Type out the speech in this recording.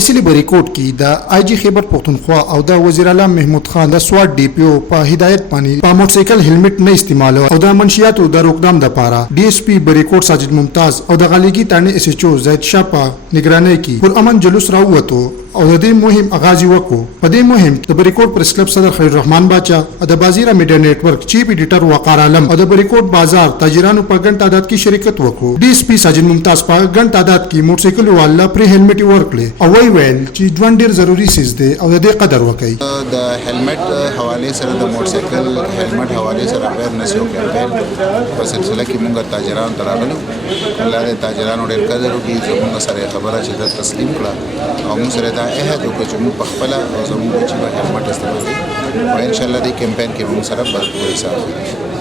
اسلی بریکوټ کې د آی جی خیبر پختونخوا او د وزیر اعلی محمود خان د سواد ډي پی او په هدایت باندې په موټر سایکل هلمټ نه استعمال او د منشیاتو د روکدام د پاره ډي اس پی بریکوټ ساجد ممتاز او د غالیګي تانه اس ایچ او زید شاه په نگرانۍ کې پر امن جلوس راووتو او د دې مهم اغاز وکړو. په دې مهم د بریکوټ پریس کلب صدر خلیل الرحمن باچا او د بازیرا میډیا نیټورک چیف ایډیټر وقار عالم او د بریکوټ بازار تاجرانو په ګڼ تعداد کې شرکت وکړو. ډي اس پی ساجد ممتاز په ګڼ تعداد کې موټر سایکل والا پری هلمټ ورکړي او ویل چې ژوند ډیر ضروری سیز دی او د دې قدر وکړي. د هلمټ حواله سره د موټر سایکل هلمټ حواله سره اویرنس یو کمپاین په سلسله کې موږ تاجرانو ته راغلو. الله دې تاجرانو ډیر قدر وکړي چې موږ سره خبره چې د تسلیم کړه او موږ سره دا عهد وکړو چې موږ په خپل او زموږ چې هلمټ استعمالوي او ان شاء الله دې کمپاین کې موږ سره برابر حساب